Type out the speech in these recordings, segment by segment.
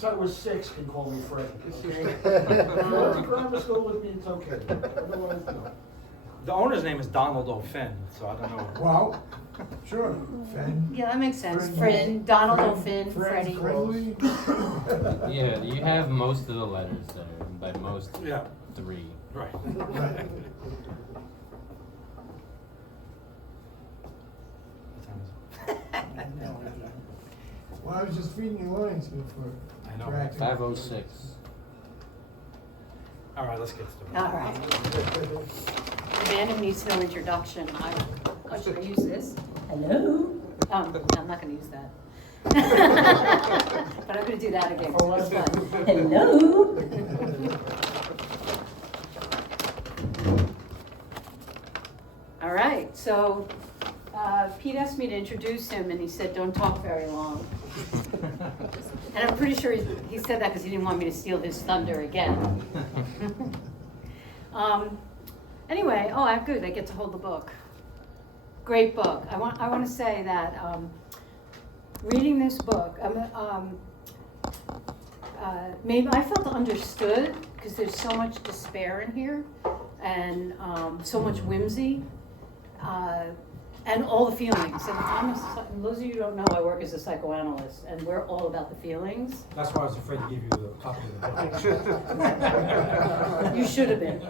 since I was 6 can call me Freddy. Okay? If you went to grammar school with me, it's okay. Otherwise, no. The owner's name is Donald O'Finn, so I don't know. Well, sure, Finn. Yeah, that makes sense. Fred, Fred, Donald Fred, O'Finn, Fred, Freddy. Friendly. Yeah, you have most of the letters there. By most, Yeah. 3. Right. Right. What time is it? Well, I was just feeding you lines before. I know. tracking. 5:06. All right, let's get started. All right. Random needs no introduction. Should I use this? Hello? I'm not going to use that. But I'm going to do that again. For what's fun. Hello? All right, so Pete asked me to introduce him, and he said, don't talk very long. And I'm pretty sure he said that because he didn't want me to steal his thunder again. Anyway, I'm good. I get to hold the book. Great book. I want to say that reading this book, maybe I felt understood because there's so much despair in here, and so much whimsy. And all the feelings. And those of you who don't know, I work as a psychoanalyst, and we're all about the feelings. That's why I was afraid to give you the copy of the book. You should have been.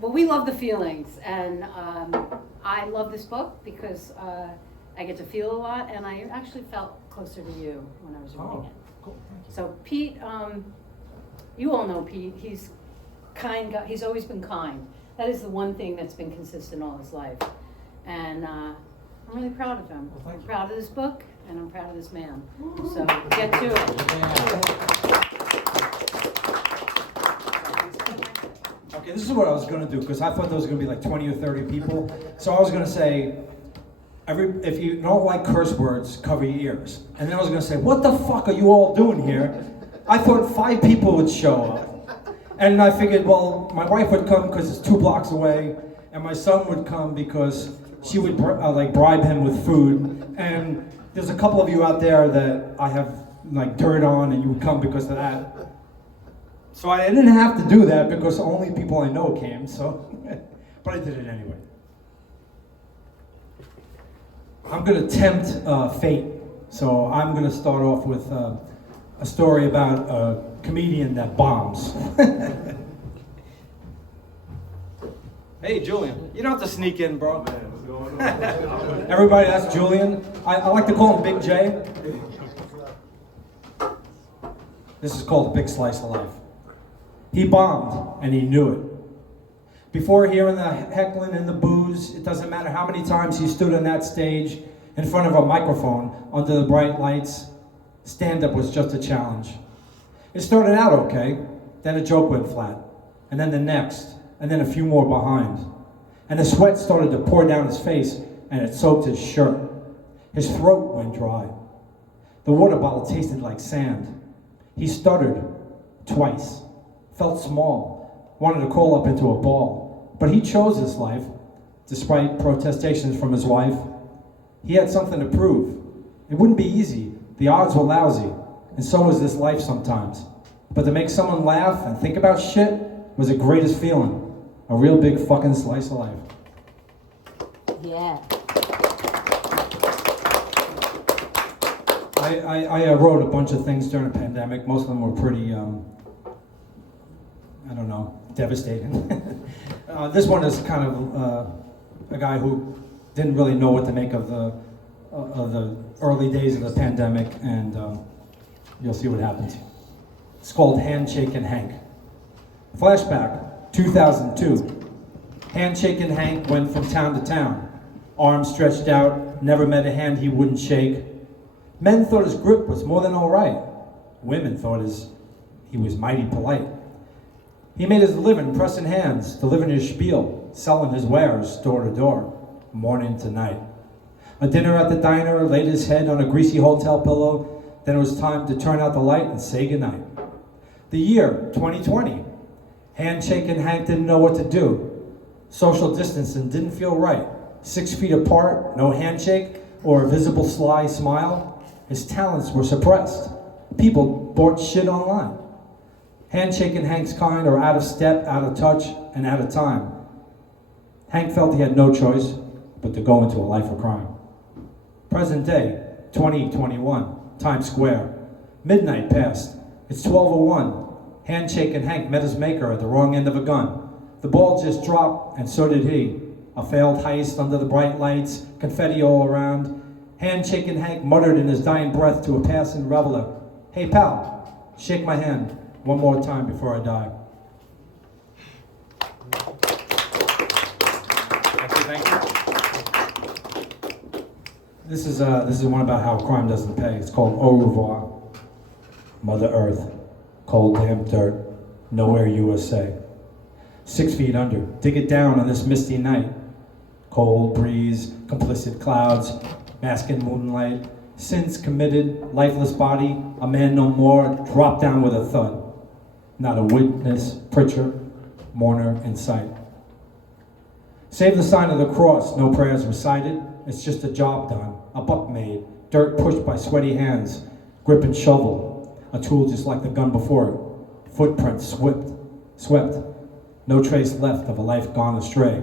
But we love the feelings, and I love this book because I get to feel a lot, and I actually felt closer to you when I was reading it. Cool. Thank you. So Pete, you all know Pete. He's kind guy. He's always been kind. That is the one thing that's been consistent all his life. And I'm really proud of him. Well, thank I'm you. proud of this book, and I'm proud of this man. So get to it. Okay, this is what I was going to do, because I thought there was going to be like 20 or 30 people. So I was going to say, if you don't like curse words, cover your ears. And then I was going to say, what the fuck are you all doing here? I thought 5 people would show up. And I figured, well, my wife would come because it's 2 blocks away, and my son would come because she would bribe him with food. And there's a couple of you out there that I have like dirt on, and you would come because of that. So I didn't have to do that because only people I know came. So, but I did it anyway. I'm gonna tempt fate. So I'm gonna start off with a story about a comedian that bombs. Hey, Julian, you don't have to sneak in, bro. Everybody, that's Julian. I like to call him Big J. This is called a big slice of life. He bombed, and he knew it. Before hearing the heckling and the boos, it doesn't matter how many times he stood on that stage in front of a microphone under the bright lights, stand-up was just a challenge. It started out okay, then a joke went flat, and then the next, and then a few more behind. And the sweat started to pour down his face, and it soaked his shirt. His throat went dry. The water bottle tasted like sand. He stuttered twice, felt small, wanted to crawl up into a ball. But he chose this life, despite protestations from his wife. He had something to prove. It wouldn't be easy. The odds were lousy, and so was this life sometimes. But to make someone laugh and think about shit was the greatest feeling. A real big fucking slice of life. Yeah. I wrote a bunch of things during the pandemic. Most of them were pretty, devastating. This one is kind of a guy who didn't really know what to make of the early days of the pandemic, and you'll see what happens. It's called Handshake and Hank. Flashback, 2002. Handshake and Hank went from town to town. Arms stretched out, never met a hand he wouldn't shake. Men thought his grip was more than all right. Women thought he was mighty polite. He made his living pressing hands, delivering his spiel, selling his wares door to door, morning to night. A dinner at the diner, laid his head on a greasy hotel pillow, then it was time to turn out the light and say goodnight. The year, 2020. Handshake and Hank didn't know what to do. Social distancing didn't feel right. 6 feet apart, no handshake, or a visible sly smile. His talents were suppressed. People bought shit online. Handshake and Hank's kind are out of step, out of touch, and out of time. Hank felt he had no choice but to go into a life of crime. Present day, 2021, Times Square. Midnight passed. It's 12:01. Handshake and Hank met his maker at the wrong end of a gun. The ball just dropped, and so did he. A failed heist under the bright lights, confetti all around. Handshake and Hank muttered in his dying breath to a passing reveler, "Hey pal, shake my hand one more time before I die." Thank you. This is one about how crime doesn't pay. It's called Aurovar. Mother Earth, cold damp dirt, nowhere USA. 6 feet under, dig it down on this misty night. Cold breeze, complicit clouds, masking moonlight. Sins committed, lifeless body, a man no more, dropped down with a thud. Not a witness, preacher, mourner in sight. Save the sign of the cross, no prayers recited. It's just a job done, a buck made, dirt pushed by sweaty hands, grip and shovel, a tool just like the gun before it. Footprints swept, no trace left of a life gone astray.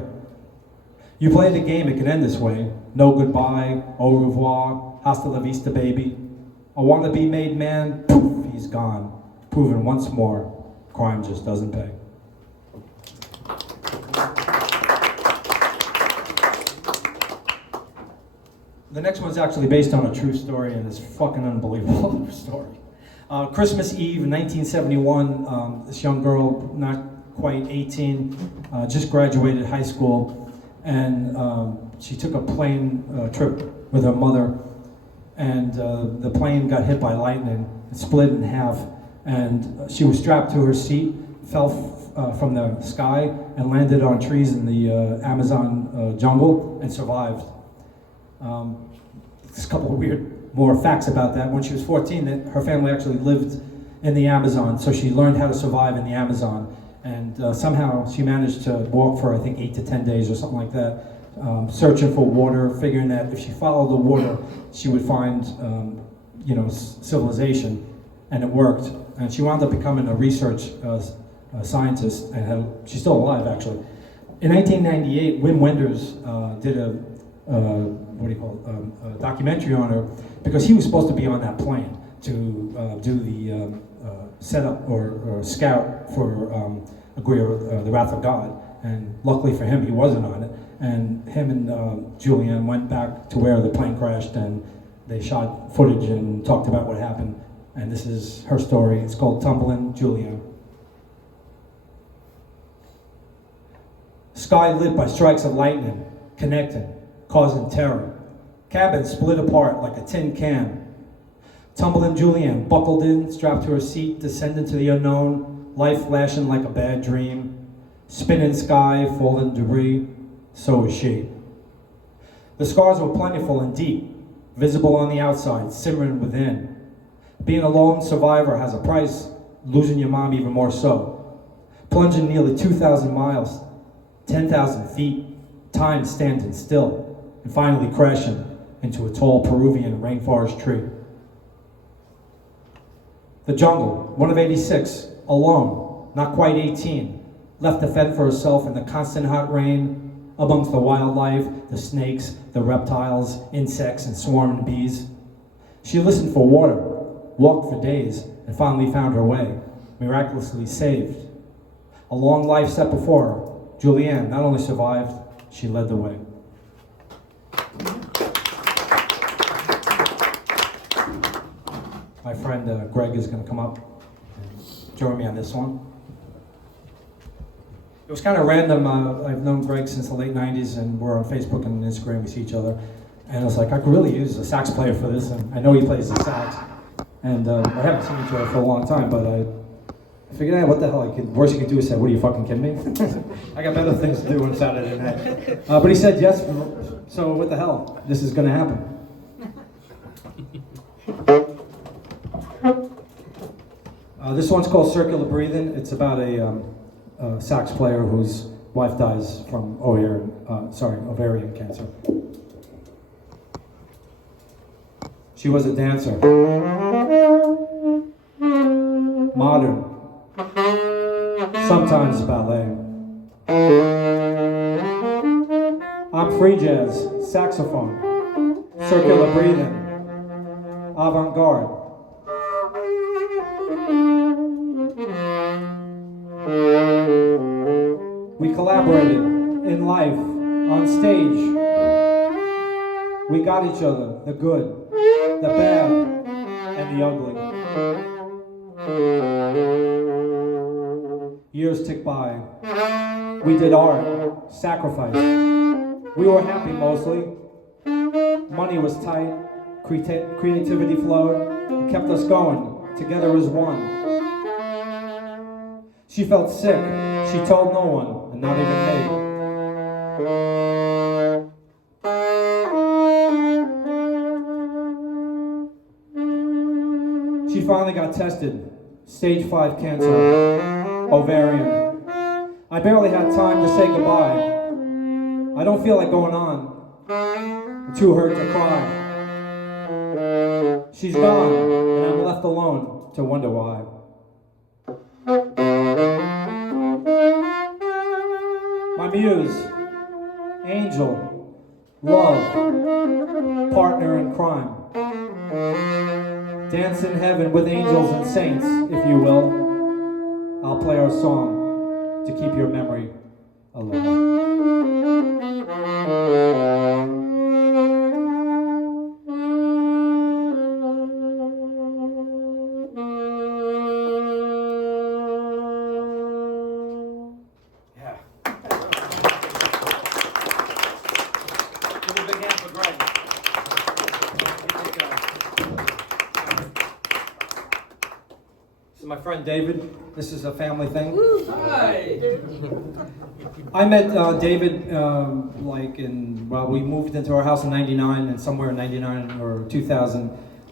You play the game, it can end this way. No goodbye, au revoir, hasta la vista baby. A wannabe made man, poof, he's gone. Proven once more, crime just doesn't pay. The next one's actually based on a true story, and it's fucking unbelievable story. Christmas Eve, 1971, this young girl, not quite 18, just graduated high school, and she took a plane trip with her mother, and the plane got hit by lightning, it split in half, and she was strapped to her seat, fell from the sky, and landed on trees in the Amazon jungle, and survived. There's a couple of weird more facts about that. When she was 14, her family actually lived in the Amazon, so she learned how to survive in the Amazon. And somehow she managed to walk for, I think, 8 to 10 days or something like that, searching for water, figuring that if she followed the water, she would find, civilization, and it worked. And she wound up becoming a research scientist, and she's still alive, actually. In 1998, Wim Wenders did a documentary on her, because he was supposed to be on that plane to do the setup or scout for the Wrath of God, and luckily for him, he wasn't on it. And him and Julian went back to where the plane crashed, and they shot footage and talked about what happened. And this is her story. It's called Tumble, Julian. Sky lit by strikes of lightning, connecting, causing terror. Cabin split apart like a tin can. Tumbling Julian, buckled in, strapped to her seat, descending to the unknown, life flashing like a bad dream. Spinning sky, falling debris, so was she. The scars were plentiful and deep, visible on the outside, simmering within. Being a lone survivor has a price, losing your mom even more so. Plunging nearly 2,000 miles, 10,000 feet, time standing still, and finally crashing into a tall Peruvian rainforest tree. The jungle, one of 86, alone, not quite 18, left to fend for herself in the constant hot rain, amongst the wildlife, the snakes, the reptiles, insects, and swarming bees. She listened for water, walked for days, and finally found her way, miraculously saved. A long life set before her, Julianne not only survived, she led the way. My friend Greg is going to come up and join me on this one. It was kind of random. I've known Greg since the late 90s, and we're on Facebook and Instagram, we see each other. And I was like, I could really use a sax player for this, and I know he plays the sax. And I haven't seen each other for a long time, but I figured, hey, what the hell, worst you could do is say, what, are you fucking kidding me? I got better things to do on Saturday night. But he said yes, so what the hell? This is going to happen. This one's called Circular Breathing. It's about a sax player whose wife dies from ovarian cancer. She was a dancer. Modern. Sometimes ballet. I'm free jazz, saxophone, circular breathing, avant-garde. We collaborated in life, on stage. We got each other, the good, the bad, and the ugly. Years ticked by. We did art, sacrifice. We were happy mostly. Money was tight, creativity flowed. It kept us going, together as one. She felt sick. She told no one, and not even me. She finally got tested. Stage 5 cancer, ovarian. I barely had time to say goodbye. I don't feel like going on. I'm too hurt to cry. She's gone, and I'm left alone to wonder why. My muse, angel, love, partner in crime. Dance in heaven with angels and saints, if you will. I'll play our song to keep your memory alive. My friend David, this is a family thing. Hi. I met David we moved into our house in '99, and somewhere in '99 or 2000,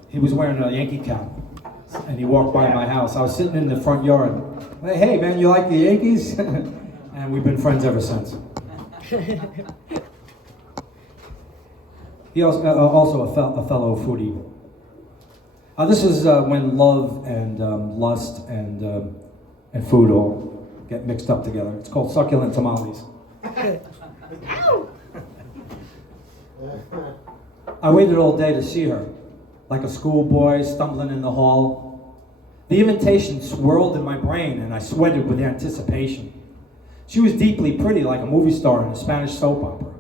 he was wearing a Yankee cap, and he walked by my house. I was sitting in the front yard. Hey man, you like the Yankees? And we've been friends ever since. He also a fellow foodie. This is when love and lust and food all get mixed up together. It's called succulent tamales. I waited all day to see her, like a schoolboy stumbling in the hall. The invitation swirled in my brain, and I sweated with anticipation. She was deeply pretty, like a movie star in a Spanish soap opera.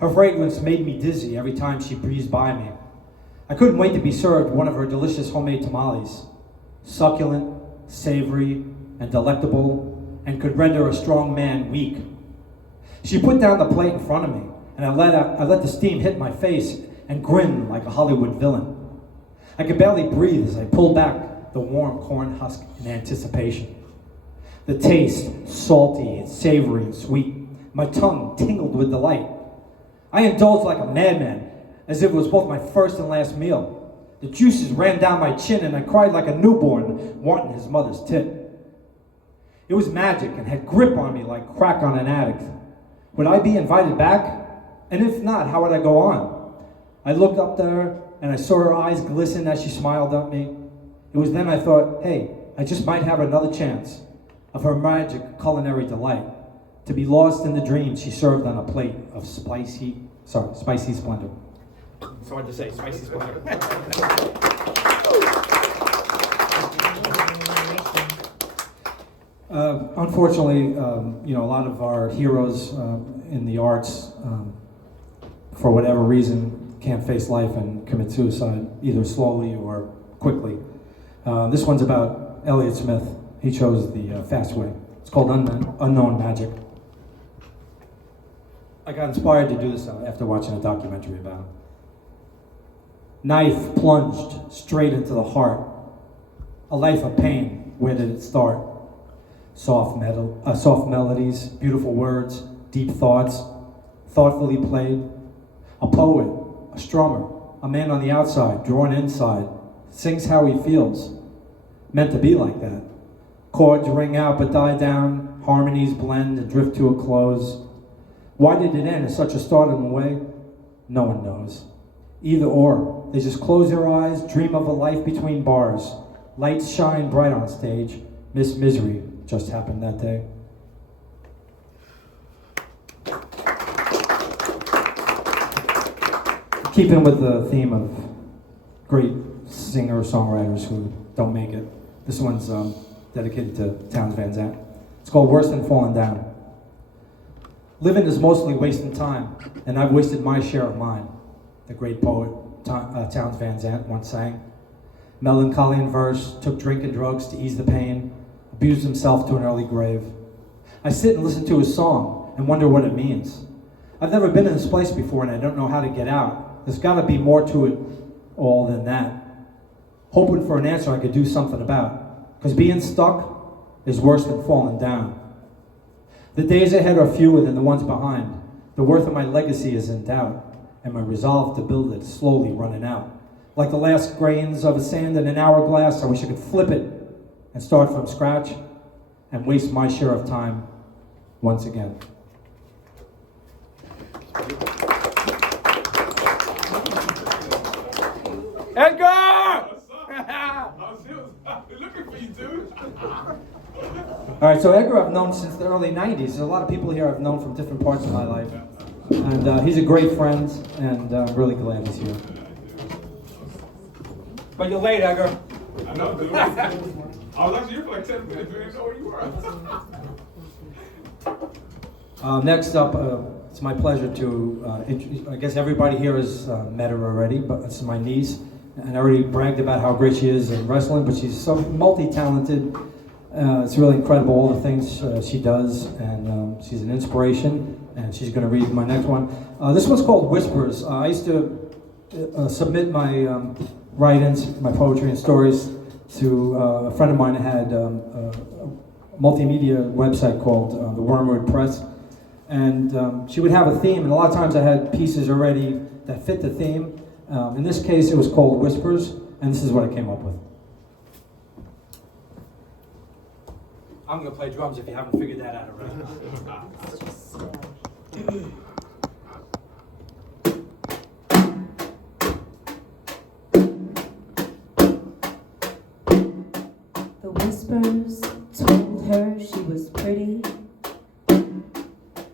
Her fragrance made me dizzy every time she breezed by me. I couldn't wait to be served one of her delicious homemade tamales. Succulent, savory, and delectable, and could render a strong man weak. She put down the plate in front of me, and I let the steam hit my face and grinned like a Hollywood villain. I could barely breathe as I pulled back the warm corn husk in anticipation. The taste, salty and savory and sweet. My tongue tingled with delight. I indulged like a madman, as if it was both my first and last meal. The juices ran down my chin, and I cried like a newborn wanting his mother's tit. It was magic and had grip on me like crack on an addict. Would I be invited back? And if not, how would I go on? I looked up there, and I saw her eyes glisten as she smiled at me. It was then I thought, hey, I just might have another chance of her magic culinary delight, to be lost in the dreams she served on a plate of spicy splendor. It's hard to say, spicy splendor. Unfortunately, a lot of our heroes in the arts, for whatever reason, can't face life and commit suicide, either slowly or quickly. This one's about Elliott Smith. He chose the fast way. It's called Unknown Magic. I got inspired to do this after watching a documentary about him. Knife plunged straight into the heart. A life of pain. Where did it start? Soft melodies, beautiful words, deep thoughts, thoughtfully played. A poet, a strummer, a man on the outside, drawn inside, sings how he feels. Meant to be like that. Chords ring out but die down, harmonies blend and drift to a close. Why did it end in such a startling way? No one knows. Either or. They just close their eyes, dream of a life between bars. Lights shine bright on stage. Miss Misery just happened that day. Keeping with the theme of great singer-songwriters who don't make it, this one's dedicated to Townes Van Zandt. It's called Worse Than Falling Down. Living is mostly wasting time, and I've wasted my share of mine, the great poet Townes Van Zandt once sang. Melancholy in verse, took drink and drugs to ease the pain, abused himself to an early grave. I sit and listen to his song and wonder what it means. I've never been in this place before and I don't know how to get out. There's got to be more to it all than that. Hoping for an answer I could do something about, because being stuck is worse than falling down. The days ahead are fewer than the ones behind. The worth of my legacy is in doubt, and my resolve to build it slowly running out. Like the last grains of sand in an hourglass, I wish I could flip it and start from scratch and waste my share of time once again. Edgar! I was looking for you, dude. All right, so Edgar I've known since the early 90s. There's a lot of people here I've known from different parts of my life. And he's a great friend, and I'm really glad he's here. But you're late, Edgar. I know, dude. I was actually here for like 10 minutes. I didn't know where you were. Next up, it's my pleasure to introduce, I guess everybody here has met her already, but it's my niece. And I already bragged about how great she is in wrestling, but she's so multi-talented. It's really incredible, all the things she does, and she's an inspiration, and she's going to read my next one. This one's called Whispers. I used to submit my write-ins, my poetry and stories to a friend of mine who had a multimedia website called the Wormwood Press, and she would have a theme, and a lot of times I had pieces already that fit the theme. In this case, it was called Whispers, and this is what I came up with. I'm going to play drums if you haven't figured that out already. The whispers told her she was pretty.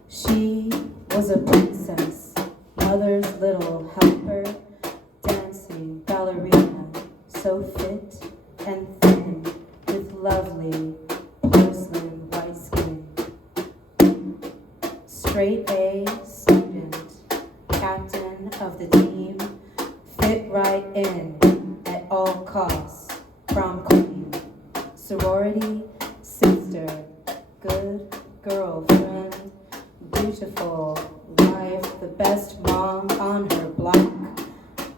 She was a princess, mother's little helper, dancing ballerina, so fit and thin, with lovely porcelain white skin. Straight A student, captain of the team, fit right in at all costs, prom queen, sorority sister, good girlfriend, beautiful wife, the best mom on her block,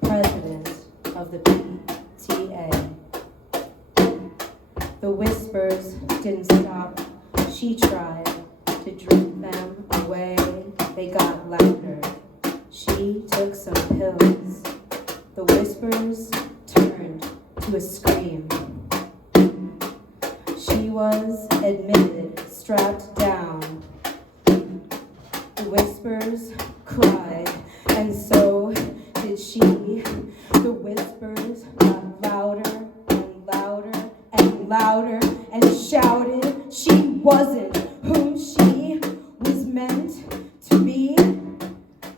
president of the PTA. The whispers didn't stop. She tried to drift them away. They got louder. She took some pills. The whispers turned to a scream. She was admitted, strapped down. The whispers cried, and so did she. The whispers got louder and louder and louder and shouted she wasn't whom she was meant to be.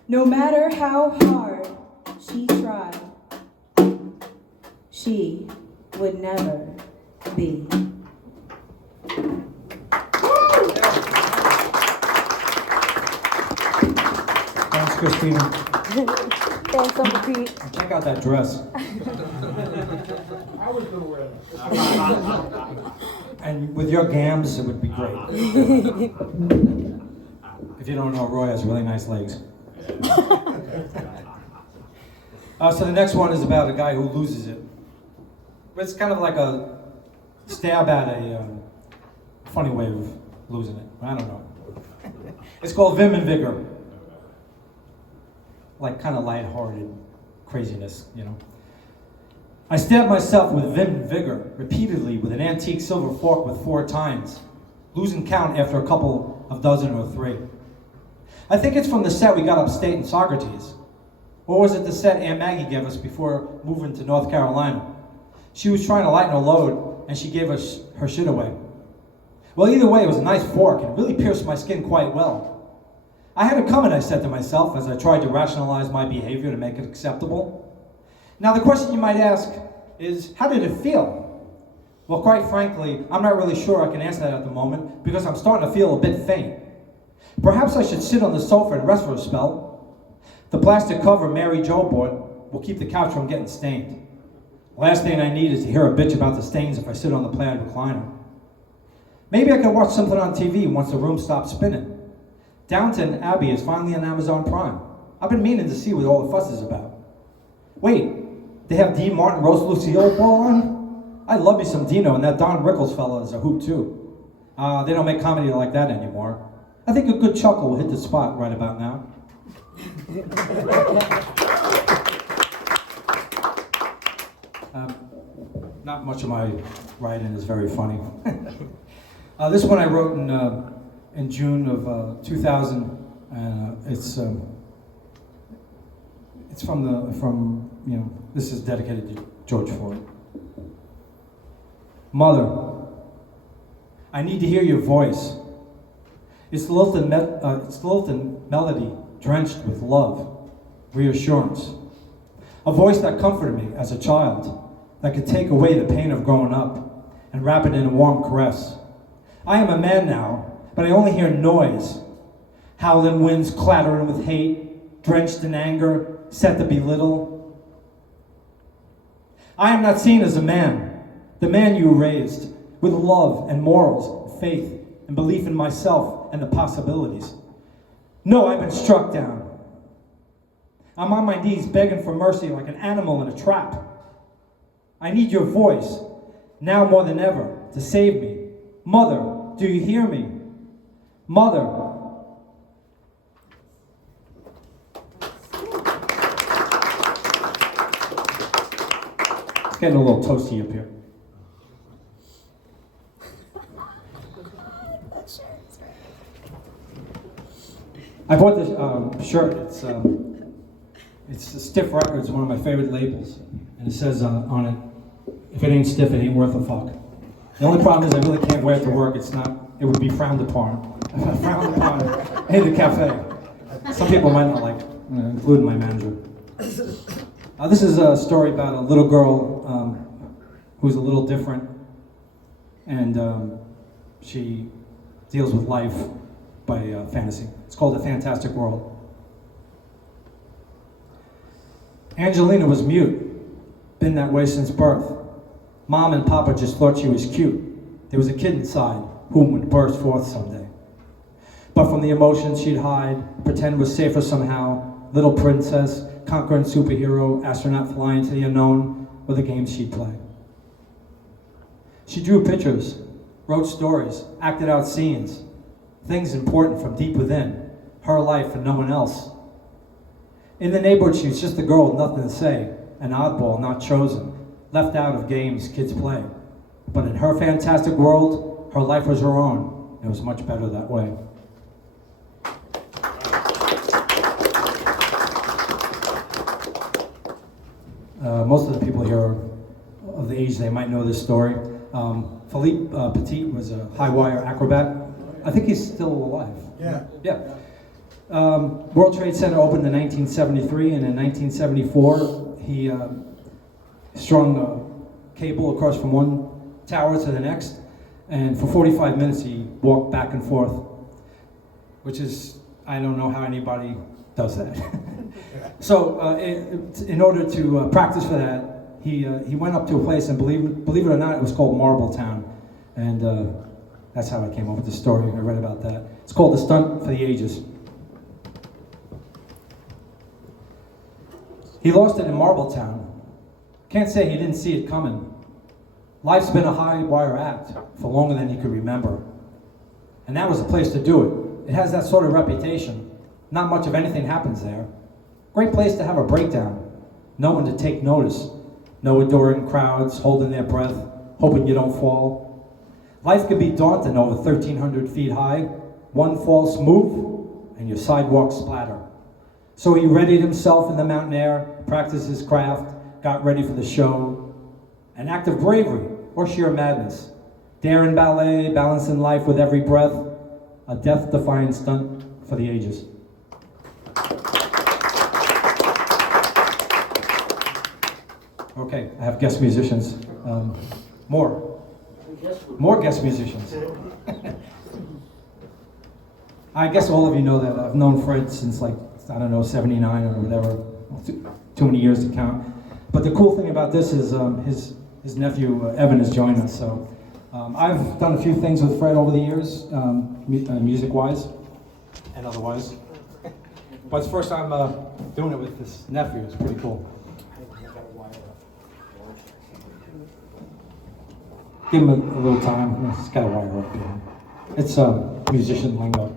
No matter how hard she tried, she would never be. Thanks, Christina. Thanks, Uncle Pete. Check out that dress. I was gonna wear that. And with your gams, it would be great. If you don't know, Roy has really nice legs. So the next one is about a guy who loses it. It's kind of like a stab at a funny way of losing it. I don't know. It's called Vim Vigor. Like kind of lighthearted craziness, you know. I stabbed myself with Vim Vigor repeatedly with an antique silver fork with 4 tines, losing count after a couple of dozen or 3. I think it's from the set we got upstate in Socrates. Or was it the set Aunt Maggie gave us before moving to North Carolina? She was trying to lighten her load, and she gave us her shit away. Well, either way, it was a nice fork, and it really pierced my skin quite well. I had it coming, I said to myself, as I tried to rationalize my behavior to make it acceptable. Now, the question you might ask is, how did it feel? Well, quite frankly, I'm not really sure I can answer that at the moment, because I'm starting to feel a bit faint. Perhaps I should sit on the sofa and rest for a spell. The plastic cover Mary Jo bought will keep the couch from getting stained. Last thing I need is to hear a bitch about the stains if I sit on the plaid recliner. Maybe I could watch something on TV once the room stops spinning. Downton Abbey is finally on Amazon Prime. I've been meaning to see what all the fuss is about. Wait, they have Dean Martin roast Lucille Ball on? I love me some Dino, and that Don Rickles fella is a hoot too. They don't make comedy like that anymore. I think a good chuckle will hit the spot right about now. Not much of my writing is very funny. This one I wrote in June of 2000. It's from this is dedicated to George Floyd. Mother, I need to hear your voice. It's lilting melody drenched with love, reassurance. A voice that comforted me as a child, that could take away the pain of growing up and wrap it in a warm caress. I am a man now, but I only hear noise. Howling winds clattering with hate, drenched in anger, set to belittle. I am not seen as a man, the man you raised, with love and morals, faith and belief in myself and the possibilities. No, I've been struck down. I'm on my knees begging for mercy like an animal in a trap. I need your voice, now more than ever, to save me. Mother, do you hear me? Mother. It's getting a little toasty up here. I bought this shirt. It's Stiff Records, one of my favorite labels, and it says on it, "If it ain't stiff, it ain't worth a fuck." The only problem is I really can't wear it to work. It would be frowned upon. Frowned upon in the cafe. Some people might not like, including my manager. This is a story about a little girl who's a little different, and she deals with life by fantasy. It's called A Fantastic World. Angelina was mute, been that way since birth. Mom and Papa just thought she was cute. There was a kid inside whom would burst forth someday. But from the emotions she'd hide, pretend was safer somehow, little princess, conquering superhero, astronaut flying to the unknown, were the games she'd play. She drew pictures, wrote stories, acted out scenes, things important from deep within, her life and no one else. In the neighborhood, she was just a girl with nothing to say, an oddball not chosen, left out of games kids play. But in her fantastic world, her life was her own. It was much better that way. Most of the people here are of the age they might know this story. Philippe Petit was a high wire acrobat. I think he's still alive. Yeah. World Trade Center opened in 1973, and in 1974, he strung a cable across from one tower to the next, and for 45 minutes he walked back and forth, which is, I don't know how anybody does that. So in order to practice for that, he went up to a place, and believe it or not, it was called Marbletown, and that's how I came up with the story. I read about that. It's called The Stunt for the Ages. He lost it in Marbletown. Can't say he didn't see it coming. Life's been a high wire act for longer than he could remember. And that was the place to do it. It has that sort of reputation. Not much of anything happens there. Great place to have a breakdown. No one to take notice. No adoring crowds holding their breath, hoping you don't fall. Life could be daunting over 1,300 feet high. One false move and your sidewalk splatter. So he readied himself in the mountain air, practiced his craft, got ready for the show. An act of bravery or sheer madness. Dare in ballet, balance in life with every breath. A death-defying stunt for the ages. Okay, I have guest musicians. More guest musicians. I guess all of you know that I've known Fred since like, I don't know, 79 or whatever. Too many years to count. But the cool thing about this is his nephew Evan has joined us. So I've done a few things with Fred over the years, music-wise and otherwise. But it's the first time doing it with this nephew. It's pretty cool. Give him a little time. He's got a wire up here. It's musician lingo.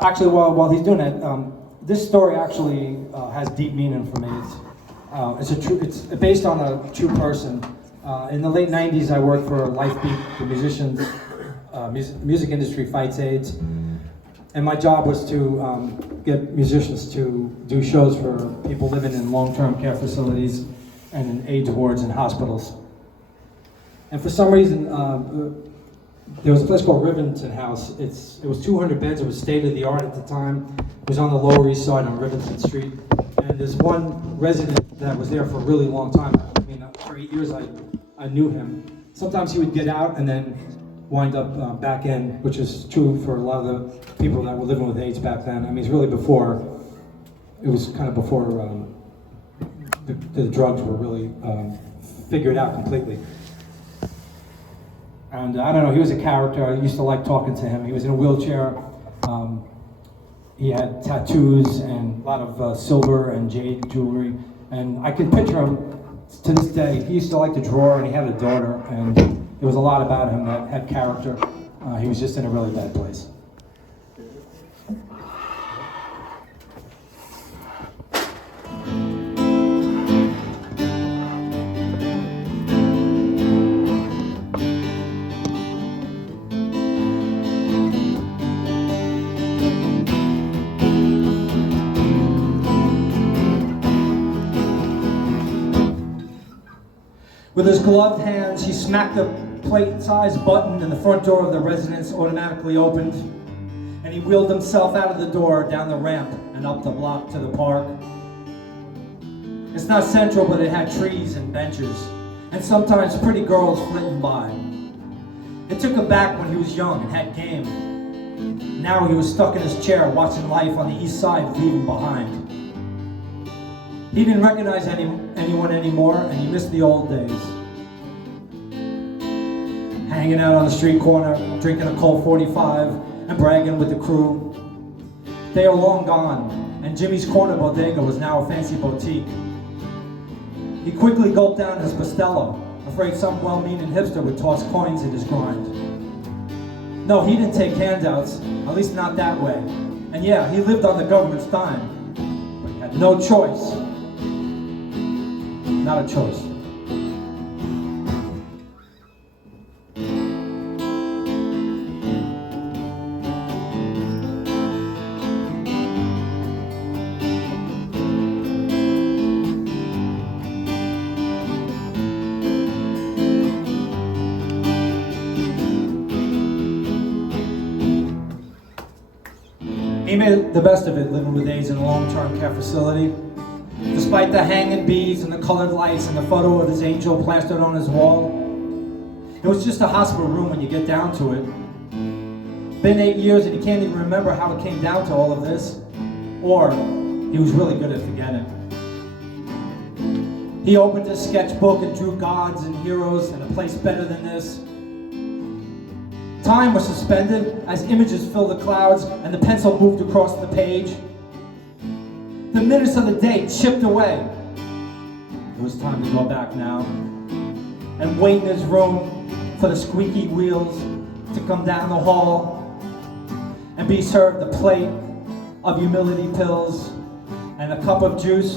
Actually, while he's doing it, this story actually has deep meaning for me. It's based on a true person. In the late '90s, I worked for Lifebeat, the music industry fights AIDS, and my job was to get musicians to do shows for people living in long-term care facilities and in AIDS wards and hospitals. And for some reason, there was a place called Rivington House. It was 200 beds. It was state-of-the-art at the time. It was on the Lower East Side on Rivington Street. And there's one resident that was there for a really long time. I mean, for 8 years, I knew him. Sometimes he would get out and then wind up back in, which is true for a lot of the people that were living with AIDS back then. I mean, it's really before, it was kind of before the drugs were really figured out completely. And I don't know, he was a character. I used to like talking to him. He was in a wheelchair. He had tattoos and a lot of silver and jade jewelry. And I can picture him to this day. He used to like to draw, and he had a daughter. And there was a lot about him that had character. He was just in a really bad place. With his gloved hands, he smacked the plate-sized button, and the front door of the residence automatically opened. And he wheeled himself out of the door, down the ramp, and up the block to the park. It's not central, but it had trees and benches, and sometimes pretty girls flitting by. It took him back when he was young and had game. Now he was stuck in his chair, watching life on the east side leaving behind. He didn't recognize anyone anymore, and he missed the old days. Hanging out on the street corner, drinking a Colt 45, and bragging with the crew. They are long gone, and Jimmy's Corner Bodega was now a fancy boutique. He quickly gulped down his Bustelo, afraid some well-meaning hipster would toss coins in his grind. No, he didn't take handouts, at least not that way. And yeah, he lived on the government's dime, but he had no choice. Not a choice. He made the best of it living with AIDS in a long-term care facility. Despite the hanging beads and the colored lights and the photo of his angel plastered on his wall, it was just a hospital room when you get down to it. Been 8 years and he can't even remember how it came down to all of this, or he was really good at forgetting. He opened his sketchbook and drew gods and heroes and a place better than this. Time was suspended as images filled the clouds and the pencil moved across the page. The minutes of the day chipped away. It was time to go back now and wait in his room for the squeaky wheels to come down the hall and be served a plate of humility pills and a cup of juice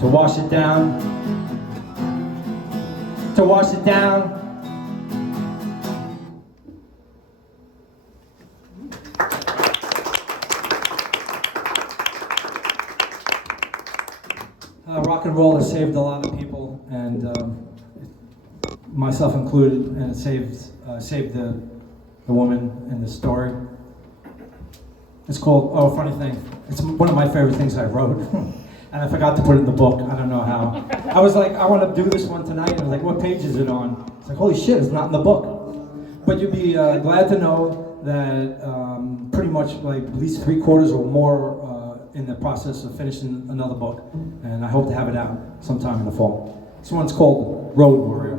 to wash it down, Rock and roll has saved a lot of people, and myself included, and it saved the woman in the story. It's called, oh, funny thing, it's one of my favorite things I wrote, and I forgot to put it in the book, I don't know how. I was like, I want to do this one tonight, and I was like, what page is it on? It's like, holy shit, it's not in the book. But you'd be glad to know that pretty much like at least 3/4 or more in the process of finishing another book, and I hope to have it out sometime in the fall. This one's called Road Warrior.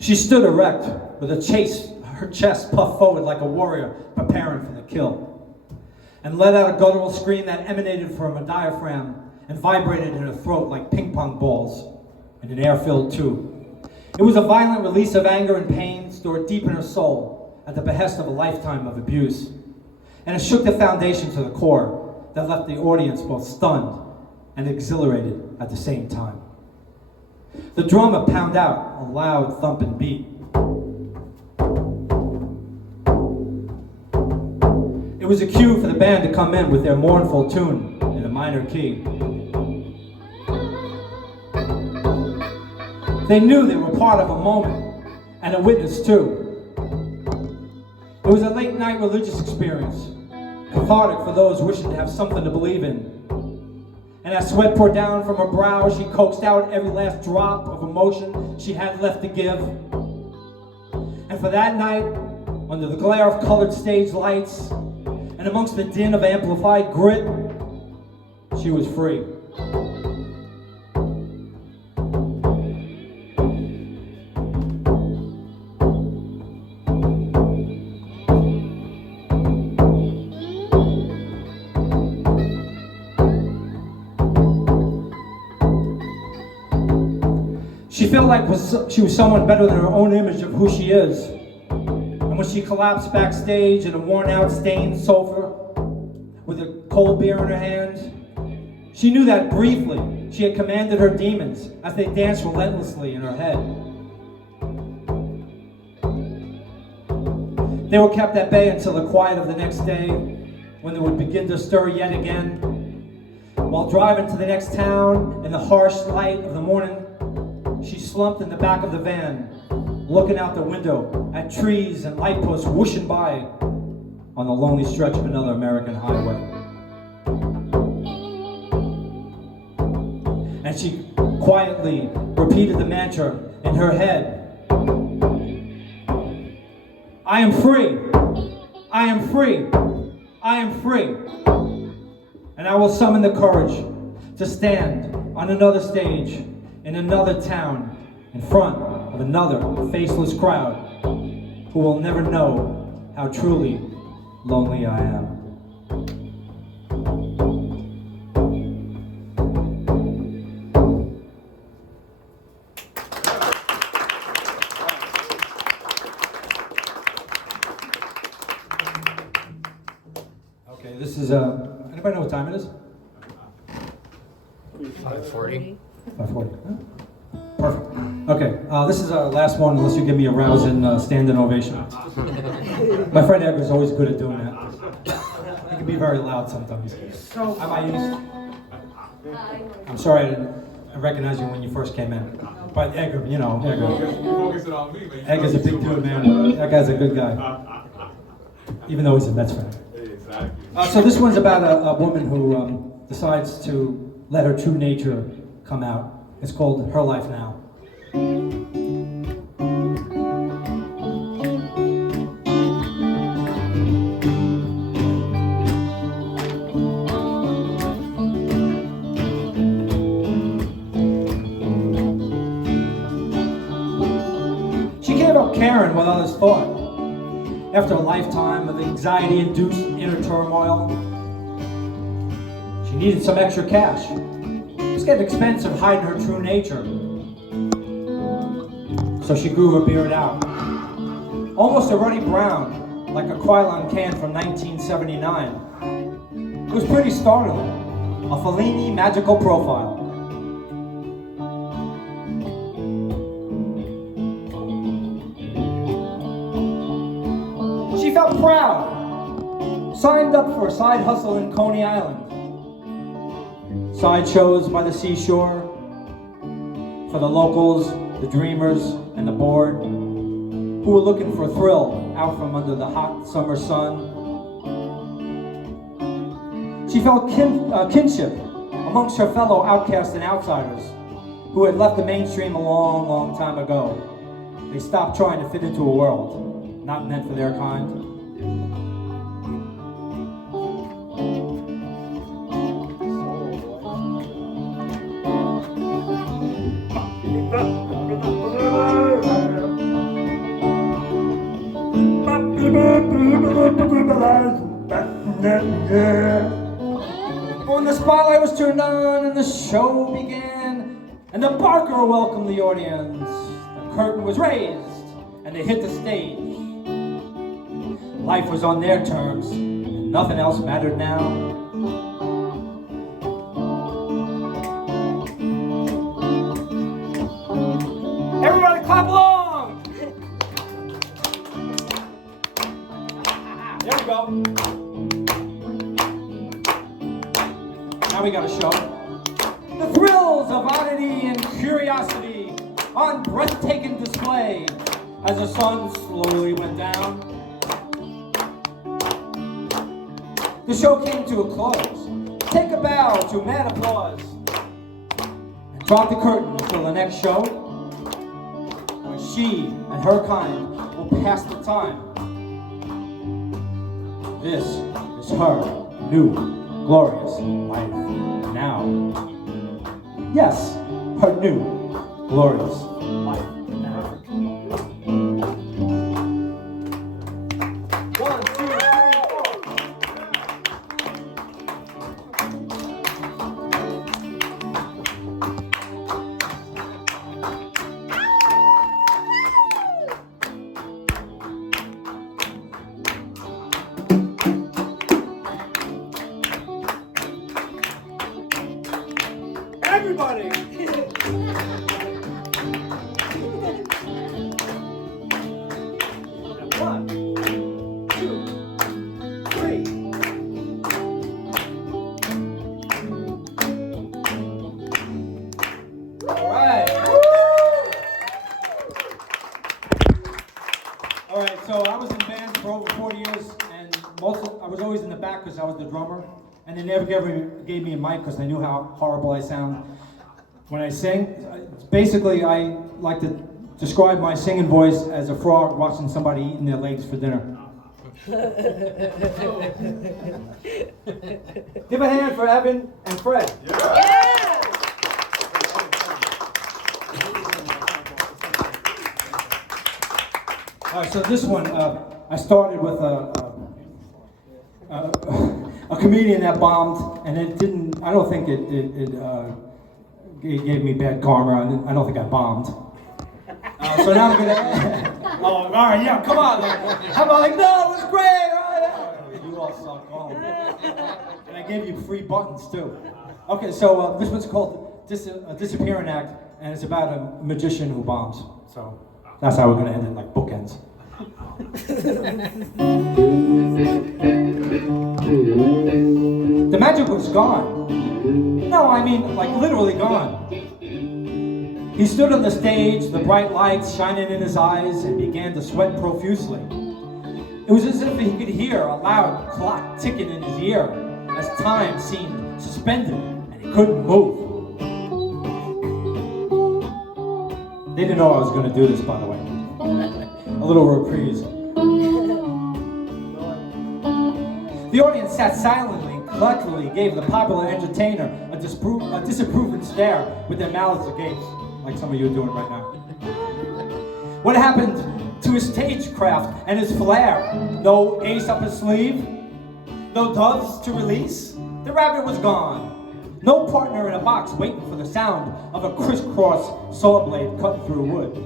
She stood erect with her chest puffed forward like a warrior preparing for the kill, and let out a guttural scream that emanated from her diaphragm and vibrated in her throat like ping pong balls in an air-filled tube. It was a violent release of anger and pain stored deep in her soul at the behest of a lifetime of abuse. And it shook the foundation to the core that left the audience both stunned and exhilarated at the same time. The drummer pounded out a loud thumping beat. It was a cue for the band to come in with their mournful tune in a minor key. They knew they were part of a moment, and a witness too. It was a late night religious experience, cathartic for those wishing to have something to believe in. And as sweat poured down from her brow, she coaxed out every last drop of emotion she had left to give. And for that night, under the glare of colored stage lights, and amongst the din of amplified grit, she was free. She felt like she was someone better than her own image of who she is. And when she collapsed backstage in a worn-out, stained sofa with a cold beer in her hand, she knew that briefly she had commanded her demons as they danced relentlessly in her head. They were kept at bay until the quiet of the next day, when they would begin to stir yet again. While driving to the next town in the harsh light of the morning, she slumped in the back of the van, looking out the window at trees and light posts whooshing by on the lonely stretch of another American highway. And she quietly repeated the mantra in her head. I am free. I am free. I am free. And I will summon the courage to stand on another stage in another town, in front of another faceless crowd, who will never know how truly lonely I am. Okay, this is anybody know what time it is? 5:40. 5:40. Perfect. Okay, this is our last one, unless you give me a rousing standing ovation. My friend Edgar is always good at doing that. He can be very loud sometimes. So, I'm sorry I didn't recognize you when you first came in. But Edgar, you know, Edgar's a big dude, man. That guy's a good guy. Even though he's a Mets fan. Exactly. So this one's about a woman who decides to let her true nature come out. It's called Her Life Now. She gave up caring what others thought. After a lifetime of anxiety-induced inner turmoil, she needed some extra cash. It's getting expensive hiding her true nature. So she grew her beard out. Almost a ruddy brown, like a Krylon can from 1979. It was pretty startling. A Fellini magical profile. She felt proud, signed up for a side hustle in Coney Island. Sideshows by the seashore for the locals, the dreamers, and the bored who were looking for a thrill out from under the hot summer sun. She felt kinship amongst her fellow outcasts and outsiders who had left the mainstream a long, long time ago. They stopped trying to fit into a world not meant for their kind. When the spotlight was turned on and the show began, and the barker welcomed the audience, the curtain was raised and they hit the stage. Life was on their terms and nothing else mattered now. Everybody clap along! There we go. Now we got a show. The thrills of oddity and curiosity on breathtaking display as the sun slowly went down. The show came to a close. Take a bow to mad applause. And drop the curtain until the next show, where she and her kind will pass the time. This is her new glorious life now. Yes, her new glorious life now. 1, 2, 3, 4. Everybody! One, 2, 3. All right. All right, so I was in band for over 40 years, and I was always in the back because I was the drummer. And they never gave me a mic because they knew how horrible I sound when I sing. Basically, I like to describe my singing voice as a frog watching somebody eating their legs for dinner. Give a hand for Evan and Fred. All right, so this one, I started with a comedian that bombed, and it didn't. I don't think it gave me bad karma. I don't think I bombed. So now I'm gonna. Oh, all right, yeah, come on. How about like, no, it was great. You all suck. Oh. And I gave you free buttons too. Okay, so this one's called Disappearing Act, and it's about a magician who bombs. So that's how we're gonna end it, like bookends. The magic was gone. No, I mean, like literally gone. He stood on the stage, the bright lights shining in his eyes, and began to sweat profusely. It was as if he could hear a loud clock ticking in his ear, as time seemed suspended and he couldn't move. They didn't know I was going to do this, by the way. A little reprise. The audience sat silently and collectively gave the popular entertainer a disapproving stare with their mouths agape, like some of you are doing right now. What happened to his stagecraft and his flair? No ace up his sleeve? No doves to release? The rabbit was gone. No partner in a box waiting for the sound of a crisscross saw blade cutting through wood.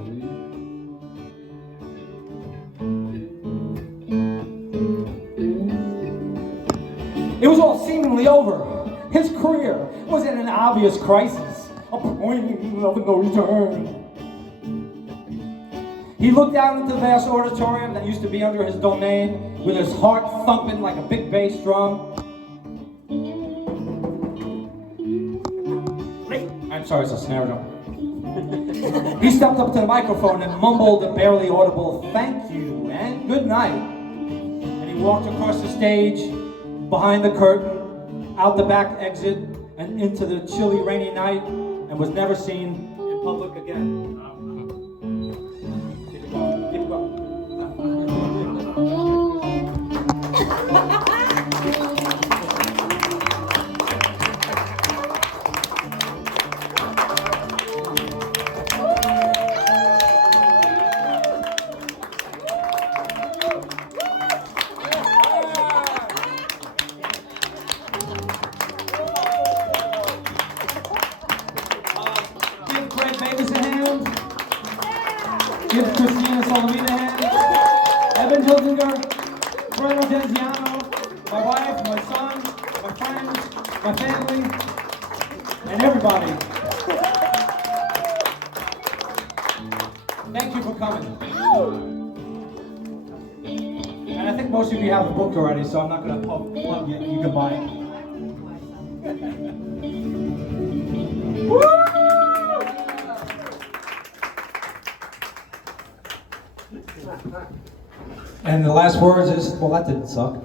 It was all seemingly over. His career was at an obvious crisis, a point of no return. He looked out into the vast auditorium that used to be under his domain, with his heart thumping like a big bass drum. I'm sorry, it's a snare drum. He stepped up to the microphone and mumbled a barely audible "thank you" and "good night." And he walked across the stage, behind the curtain, out the back exit, and into the chilly, rainy night, and was never seen in public again. Keep it going. Keep it going. Give Christina Solomita a hand. Evan Hildinger, Bruno Denziano, my wife, my son, my friends, my family, and everybody. Thank you for coming. And I think most of you have the book already, so I'm not going to plug you. You can buy it. Woo! And the last words is, well, that didn't suck.